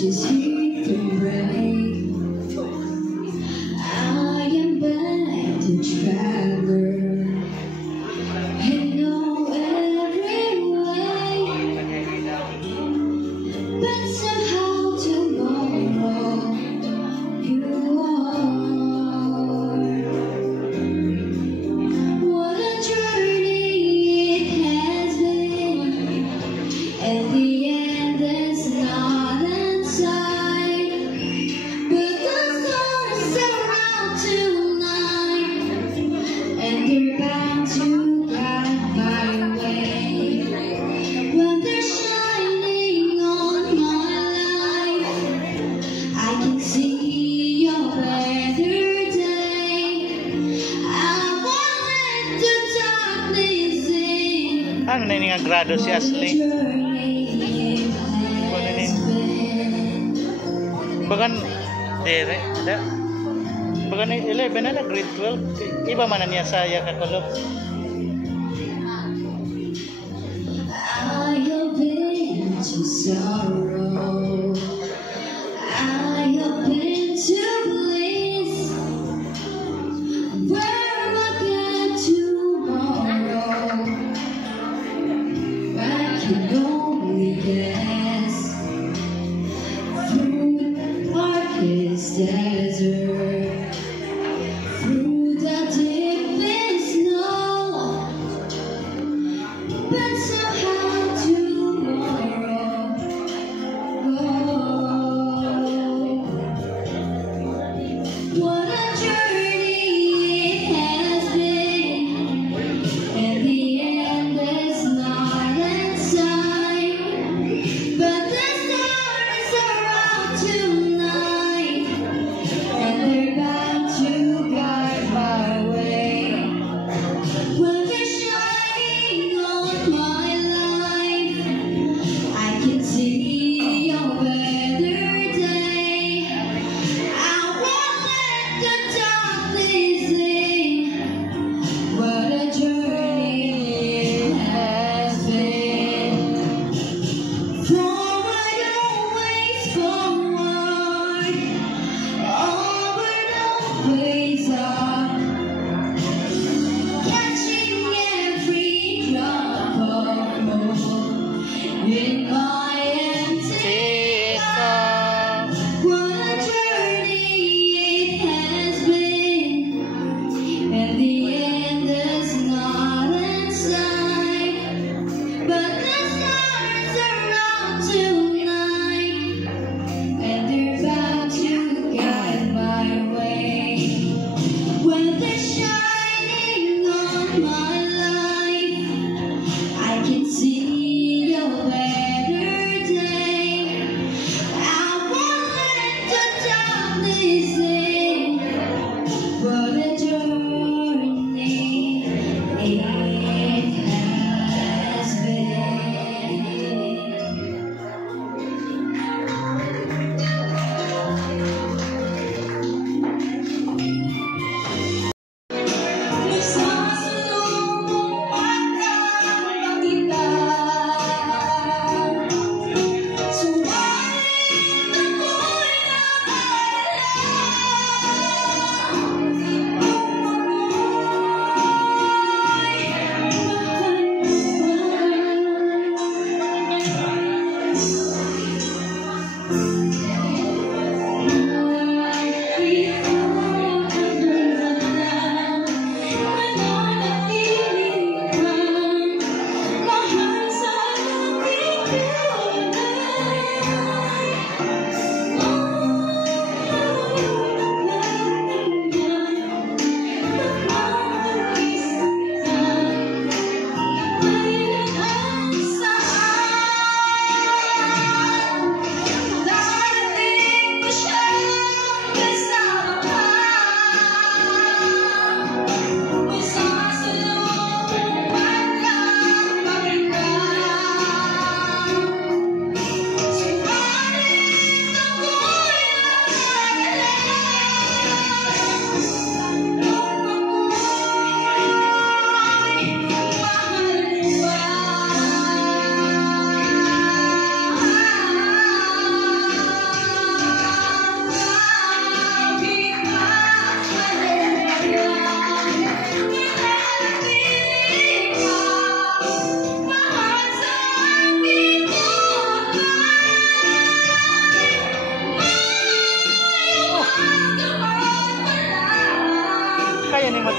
Just hear the rain. I am back to travel. You know every way, but somehow tomorrow you are. What a journey it has been, and the end is not in sight. But the stars are out tonight, and they're bound to guide my way. When they're shining on my life, I can see your better day. I won't let the darkness in. Ano na yung grado si Ashley? Bagan dire, da. Bagan 11 na grade 12. Iba man na niya sa iya kakulog. I have been to sorrow. I have been to bliss. Where am I going tomorrow? I can only guess. Through the darkest desert, through the deepest snow, but somehow tomorrow, what a journey it has been, and the end is not in sight. But the stars are out tonight,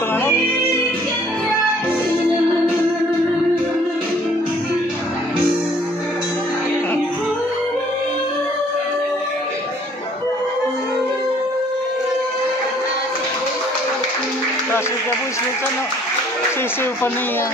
itong ano. Kasi ka boys, no? Sisiw pa niya.